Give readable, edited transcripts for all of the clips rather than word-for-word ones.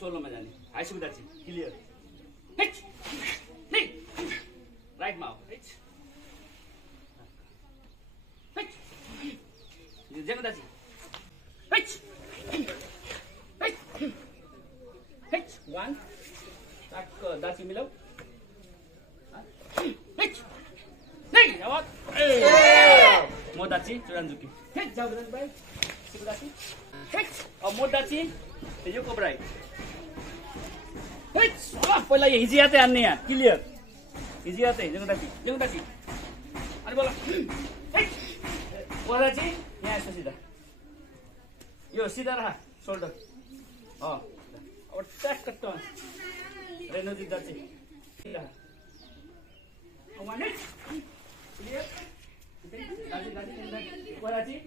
सोलोमा जाने हाई सुविधा चाहिँ क्लियर राइटमा हो जेको दाजी वान टक्क दाची मिलाऊ म दाची चुरानजुकी जाऊ भाइ सिको दाची अब म दाची यो कोब्राई पहिला यो हिजियाते हान्ने यहाँ क्लियर हिजियाते जेको दाची अनि बोला बोला चाहिँ यहाँ यसो सिधा यो सिधा रह सोल्डर अब ट्याक्क टर्न रेनोजी दाची सिधा क्लियर दाची बोला चाहिँ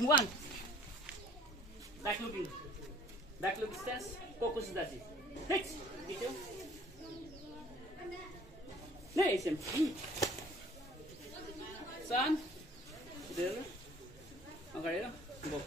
one back look stance focus daji next detail next sun there agadi go